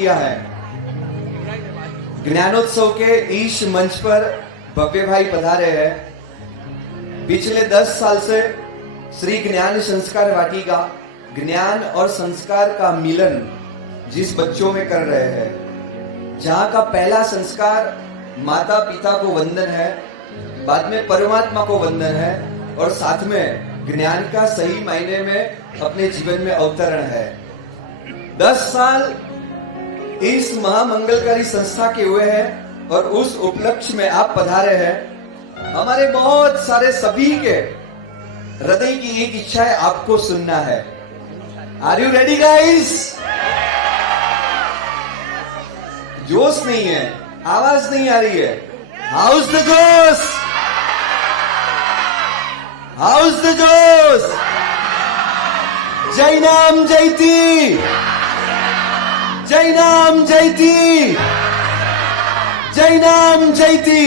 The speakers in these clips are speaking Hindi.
किया है। ज्ञानोत्सव के इस मंच पर भव्य भाई पधारे हैं। पिछले 10 साल से श्री ज्ञान संस्कार वाटिका ज्ञान और संस्कार का मिलन जिस बच्चों में कर रहे हैं, जहां का पहला संस्कार माता पिता को वंदन है, बाद में परमात्मा को वंदन है और साथ में ज्ञान का सही मायने में अपने जीवन में अवतरण है। 10 साल इस महामंगलकारी संस्था के हुए हैं और उस उपलक्ष्य में आप पधारे हैं। हमारे बहुत सारे सभी के हृदय की एक इच्छा है, आपको सुनना है। Are you ready guys? जोश नहीं है, आवाज नहीं आ रही है। हाउस द जोश, हाउस द जोश। जय नाम जयती, जय नाम जयती, जय नाम जयती।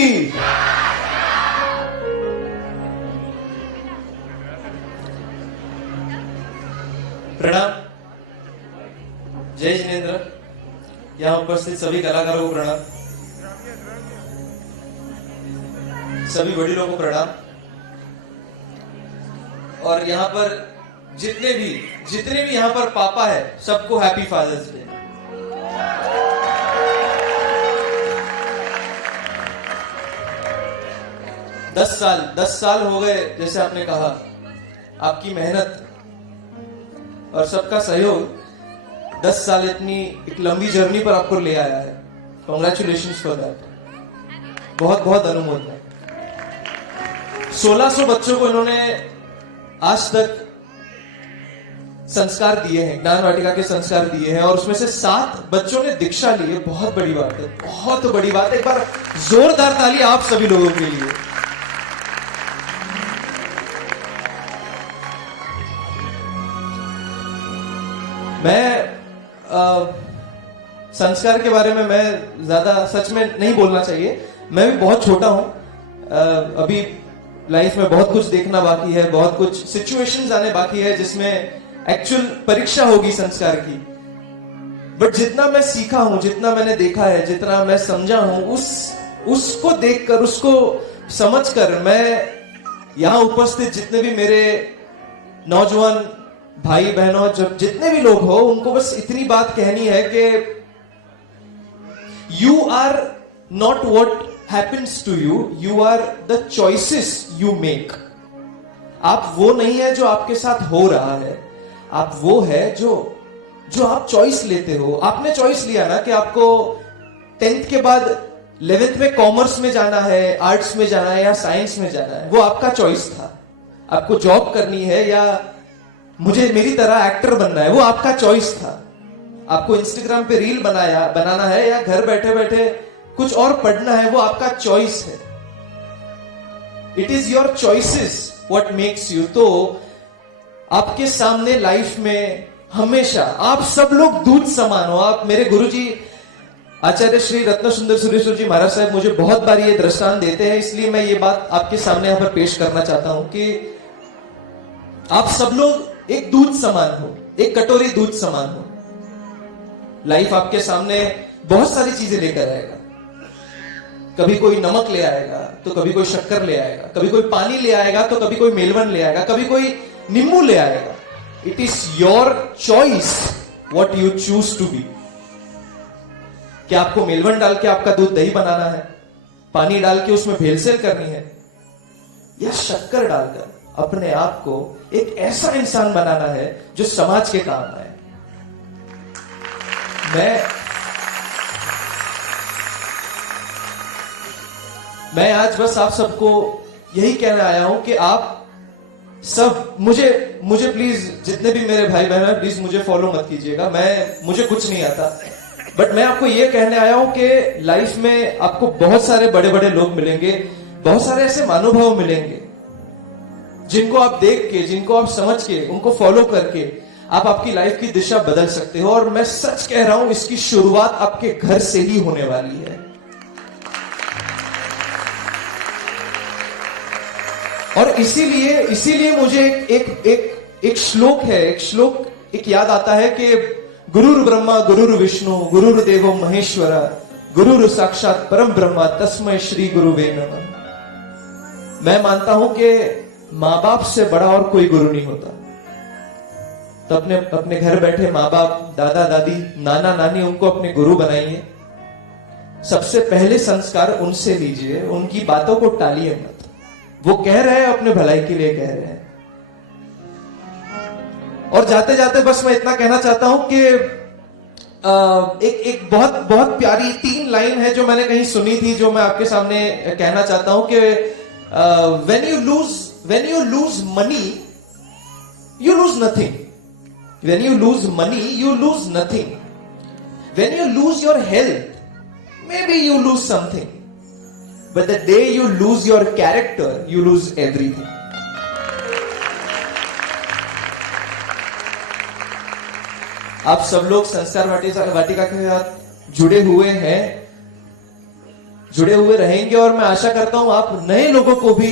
प्रणाम। जय जिनेन्द्र। यहाँ उपस्थित सभी कलाकारों को प्रणाम, सभी वडीलों को प्रणाम और यहाँ पर जितने भी यहाँ पर पापा है सबको हैप्पी फादर्स डे। दस साल हो गए, जैसे आपने कहा, आपकी मेहनत और सबका सहयोग 10 साल इतनी एक लंबी जर्नी पर आपको ले आया है। Congratulations for that. बहुत बहुत अनुमोदन है। 1600 बच्चों को इन्होंने आज तक संस्कार दिए हैं, ज्ञान वाटिका के संस्कार दिए हैं और उसमें से 7 बच्चों ने दीक्षा ली है। बहुत बड़ी बात है, बहुत बड़ी बात है। एक बार जोरदार ताली आप सभी लोगों के लिए। मैं संस्कार के बारे में मैं ज्यादा सच में नहीं बोलना चाहिए। मैं भी बहुत छोटा हूं, अभी लाइफ में बहुत कुछ देखना बाकी है, बहुत कुछ सिचुएशंस आने बाकी है जिसमें एक्चुअल परीक्षा होगी संस्कार की। बट जितना मैं सीखा हूं, जितना मैंने देखा है, जितना मैं समझा हूं, उसको देखकर, उसको समझकर मैं यहां उपस्थित जितने भी मेरे नौजवान भाई बहनों, जब जितने भी लोग हो, उनको बस इतनी बात कहनी है कि you are not what happens to you, you are the choices you make. आप वो नहीं है जो आपके साथ हो रहा है, आप वो है जो आप चॉइस लेते हो। आपने चॉइस लिया ना कि आपको 10th के बाद 11th में कॉमर्स में जाना है, आर्ट्स में जाना है या साइंस में जाना है, वो आपका चॉइस था। आपको जॉब करनी है या मुझे मेरी तरह एक्टर बनना है, वो आपका चॉइस था। आपको इंस्टाग्राम पे रील बनाना है या घर बैठे बैठे कुछ और पढ़ना है, वो आपका चॉइस है। It is your choices what makes you. तो आपके सामने लाइफ में हमेशा आप सब लोग दूध समान हो। आप मेरे गुरुजी आचार्य श्री रत्न सुंदर सुरेश्वर जी महाराज साहब मुझे बहुत बार ये दृष्टांत देते हैं, इसलिए मैं ये बात आपके सामने यहां पर पेश करना चाहता हूं कि आप सब लोग एक दूध समान हो, एक कटोरी दूध समान हो। लाइफ आपके सामने बहुत सारी चीजें लेकर आएगा। कभी कोई नमक ले आएगा तो कभी कोई शक्कर ले आएगा, कभी कोई पानी ले आएगा तो कभी कोई मेलवन ले आएगा, कभी कोई नींबू ले आएगा। It is your choice what you choose to be. क्या आपको मेलवन डाल के आपका दूध दही बनाना है, पानी डाल के उसमें भेलसेल करनी है, या शक्कर डालकर अपने आप को एक ऐसा इंसान बनाना है जो समाज के काम आए। मैं आज बस आप सबको यही कहने आया हूं कि आप सब मुझे प्लीज, जितने भी मेरे भाई बहन हैं, प्लीज मुझे फॉलो मत कीजिएगा। मुझे कुछ नहीं आता, बट मैं आपको यह कहने आया हूं कि लाइफ में आपको बहुत सारे बड़े बड़े लोग मिलेंगे, बहुत सारे ऐसे महानुभाव मिलेंगे जिनको आप देख के, जिनको आप समझ के, उनको फॉलो करके आप आपकी लाइफ की दिशा बदल सकते हो। और मैं सच कह रहा हूं, इसकी शुरुआत आपके घर से ही होने वाली है। और इसीलिए मुझे एक श्लोक है, एक याद आता है कि गुरुर् ब्रह्मा गुरुर् विष्णु गुरुर्देवो महेश्वर गुरुर् साक्षात परम ब्रह्मा तस्मै श्री गुरुवे नमः। मैं मानता हूं कि माँ बाप से बड़ा और कोई गुरु नहीं होता। तो अपने अपने घर बैठे माँ बाप, दादा दादी, नाना नानी, उनको अपने गुरु बनाइए। सबसे पहले संस्कार उनसे लीजिए, उनकी बातों को टालिए मत। वो कह रहे हैं अपने भलाई के लिए कह रहे हैं। और जाते जाते बस मैं इतना कहना चाहता हूं कि एक बहुत बहुत प्यारी 3 लाइन है जो मैंने कहीं सुनी थी, जो मैं आपके सामने कहना चाहता हूं कि when you lose money you lose nothing, when you lose money you lose nothing, when you lose your health maybe you lose something, but the day you lose your character you lose everything. आप सब लोग संस्कार वाटिका के साथ जुड़े हुए हैं, जुड़े हुए रहेंगे, और मैं आशा करता हूं आप नए लोगों को भी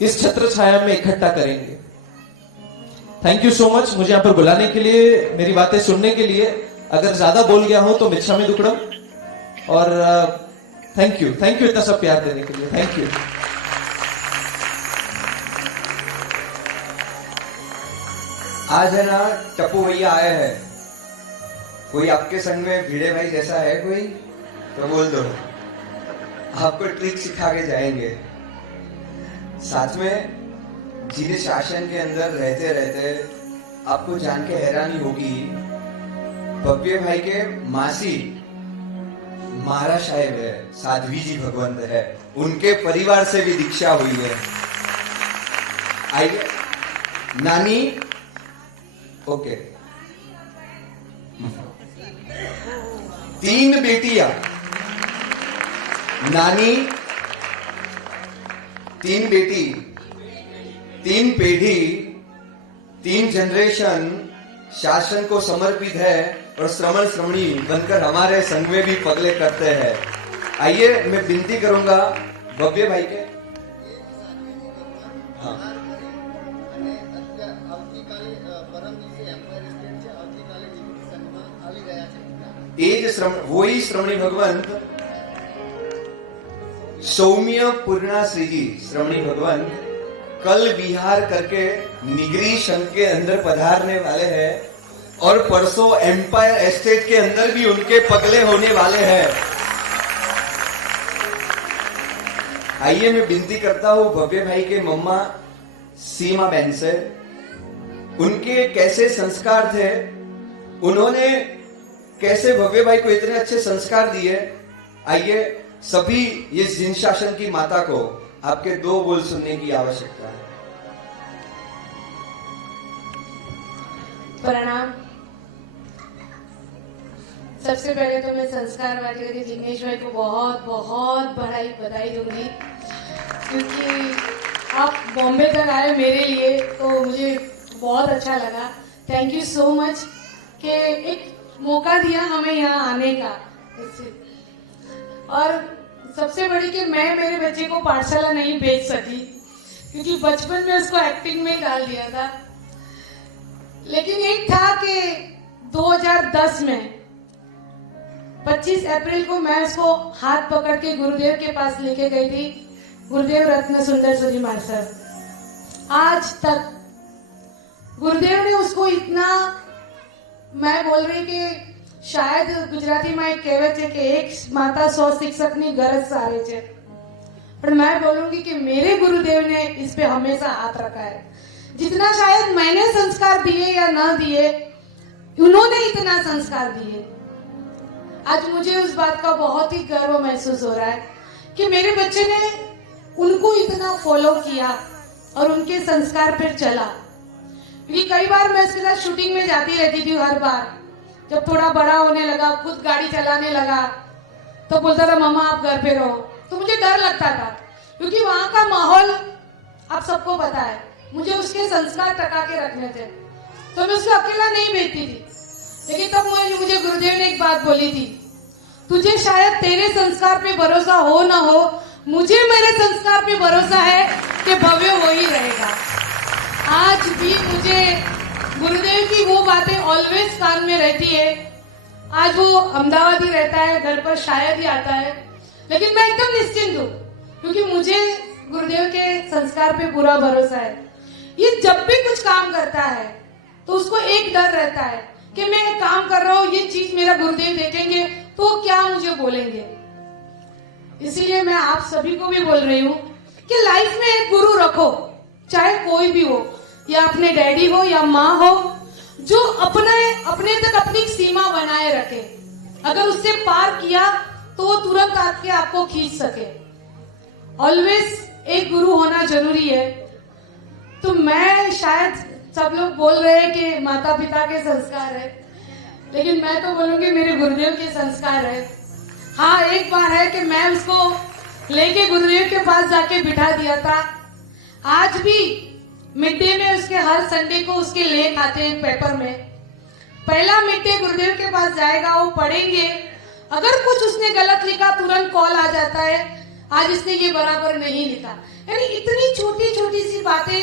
इस छत्र छाया में इकट्ठा करेंगे। थैंक यू सो मच मुझे यहां पर बुलाने के लिए, मेरी बातें सुनने के लिए। अगर ज्यादा बोल गया हो तो मिच्छामि दुक्कडम, और थैंक यू इतना सब प्यार देने के लिए। Thank you. आज है ना टप्पू भैया आए हैं, कोई आपके संग में भिड़े भाई जैसा है कोई तो बोल दो, आपको ट्रिक सिखा के जाएंगे। साथ में जिन शासन के अंदर रहते रहते आपको जान के हैरानी होगी, भव्य भाई के मासी महाराज साहेब है, साध्वी जी भगवंत है, उनके परिवार से भी दीक्षा हुई है। आइए नानी, ओके 3 बेटियां, नानी, 3 बेटी, 3 पीढ़ी, 3 जनरेशन शासन को समर्पित है और श्रमण श्रमणी बनकर हमारे संघ में भी पगले करते हैं। आइए मैं विनती करूंगा भव्य भाई के, हाँ वही श्रमणी भगवंत सौम्य पूर्णा श्री जी श्रमणी भगवंत कल विहार करके निगरी संघ के अंदर पधारने वाले हैं, और परसों एम्पायर एस्टेट के अंदर भी उनके पगले होने वाले हैं। आइए मैं विनती करता हूं भव्य भाई के मम्मा सीमा बहन से, उनके कैसे संस्कार थे, उन्होंने कैसे भव्य भाई को इतने अच्छे संस्कार दिए। आइए सभी ये जिन शासन की माता को आपके 2 बोल सुनने की आवश्यकता है। प्रणाम। सबसे पहले तो मैं संस्कार वाटिका के जिग्नेश भाई को बहुत बहुत बधाई दूंगी, क्योंकि आप बॉम्बे तक आए मेरे लिए, तो मुझे बहुत अच्छा लगा। थैंक यू सो मच कि एक मौका दिया हमें यहाँ आने का। और सबसे बड़ी कि मैं मेरे बच्चे को पाठशाला नहीं भेज सकी, क्योंकि बचपन में उसको एक्टिंग में डाल दिया था। लेकिन एक था कि 2010 में 25 अप्रैल को मैं उसको हाथ पकड़ के गुरुदेव के पास लेके गई थी, गुरुदेव रत्न सुंदर सूरी मास्टर। आज तक गुरुदेव ने उसको इतना, मैं बोल रही कि शायद गुजरातीમાં એક કહેવત છે કે એક માતા 100 શિક્ષકની ગરજ સારે છે, पर मैं बोलूंगी कि मेरे गुरुदेव ने इस पे हमेशा हाथ रखा है। जितना शायद मैंने संस्कार दिए या ना दिए, उन्होंने इतना संस्कार दिए। आज मुझे उस बात का बहुत ही गर्व महसूस हो रहा है कि मेरे बच्चे ने उनको इतना फॉलो किया और उनके संस्कार पर चला। क्योंकि कई बार मैं उसके साथ शूटिंग में जाती रहती थी, हर बार जब थोड़ा बड़ा होने लगा, खुद गाड़ी चलाने लगा, तो बोलता था मम्मा आप घर पे रहो, तो मुझे डर लगता था, क्योंकि वहां का माहौल आप सबको पता है। मुझे उसके संस्कार टका के रखने थे, तो मैं उसको अकेला नहीं भेजती थी। लेकिन तब मुझे गुरुदेव ने एक बात बोली थी, तुझे शायद तेरे संस्कार पे भरोसा हो ना हो, मुझे मेरे संस्कार पे भरोसा है कि भव्य वो ही रहेगा। आज भी मुझे गुरुदेव की वो बातें ऑलवेज कान में रहती है। आज वो अहमदाबाद ही रहता है, घर पर शायद ही आता है, लेकिन मैं एकदम निश्चिंत हूँ क्योंकि मुझे गुरुदेव के संस्कार पे पूरा भरोसा है। ये जब भी कुछ काम करता है तो उसको एक डर रहता है कि मैं काम कर रहा हूँ, ये चीज मेरा गुरुदेव देखेंगे तो क्या मुझे बोलेंगे। इसीलिए मैं आप सभी को भी बोल रही हूँ कि लाइफ में एक गुरु रखो, चाहे कोई भी हो, या अपने डैडी हो या माँ हो, जो अपने तक अपनी सीमा बनाए रखे। अगर उससे पार किया तो वो तुरंत आके आपको खींच सके। ऑलवेज एक गुरु होना जरूरी है। तो मैं शायद सब लोग बोल रहे हैं कि माता पिता के संस्कार है, लेकिन मैं तो बोलूंगी मेरे गुरुदेव के संस्कार है। हाँ, एक बार है कि मैं उसको लेके गुरुदेव के पास जाके बिठा दिया था। आज भी मिड डे में उसके हर संडे को उसके लेख आते हैं पेपर में। पहला मिड डे गुरुदेव के पास जाएगा, वो पढ़ेंगे, अगर कुछ उसने गलत लिखा तुरंत कॉल आ जाता है, आज इसने ये बराबर नहीं लिखा। यानी इतनी छोटी छोटी सी बातें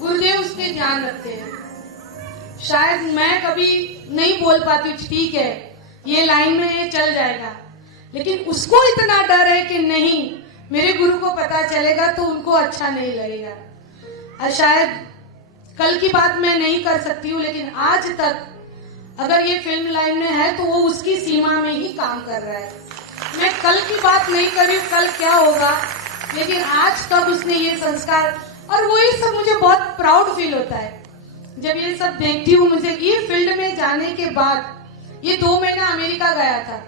गुरुदेव उसके ध्यान रखते हैं। शायद मैं कभी नहीं बोल पाती, ठीक है ये लाइन में ये चल जाएगा, लेकिन उसको इतना डर है कि नहीं, मेरे गुरु को पता चलेगा तो उनको अच्छा नहीं लगेगा। और शायद कल की बात मैं नहीं कर सकती हूँ, लेकिन आज तक अगर ये फिल्म लाइन में है तो वो उसकी सीमा में ही काम कर रहा है। मैं कल की बात नहीं कर रही हूँ, कल क्या होगा, लेकिन आज तक उसने ये संस्कार, और वो ये सब मुझे बहुत प्राउड फील होता है जब ये सब देखती हूँ। मुझे ये फील्ड में जाने के बाद, ये 2 महीना अमेरिका गया था,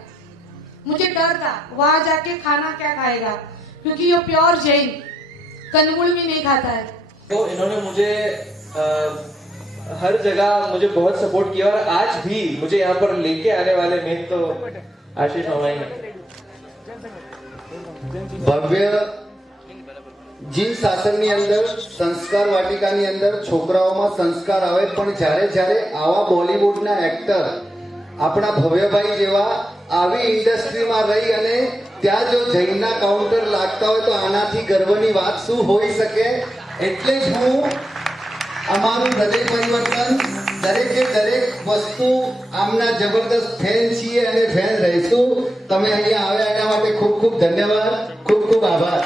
मुझे डर था वहां जाके खाना क्या खाएगा, क्योंकि ये प्योर जैन, कंदमूल भी नहीं खाता है। तो इन्होंने मुझे हर जगह मुझे बहुत सपोर्ट किया, और आज भी मुझे यहाँ पर लेके आने वाले में तो आशीष मामा ही हैं। ભવ્ય જી શાસનની અંદર સંસ્કાર વાટિકાની અંદર છોકરાઓમાં સંસ્કાર આવે, પણ જ્યારે જ્યારે આવા બોલિવૂડના એક્ટર આપણા ભવ્યભાઈ જેવા આવી ઇન્ડસ્ટ્રીમાં રહી અને ત્યાં જો જૈનના કાઉન્ટર લાગતા હોય તો આનાથી ગર્વની વાત શું હોઈ શકે। એટલે જ હું અમારું હૃદય પરિવર્તન દરેકે દરેક વસ્તુ આમના જબરદસ્ત ફેન છીએ અને ફેન રહીશું। તમે અહીંયા આવ્યા એના માટે ખૂબ ખૂબ ધન્યવાદ, ખૂબ ખૂબ આભાર।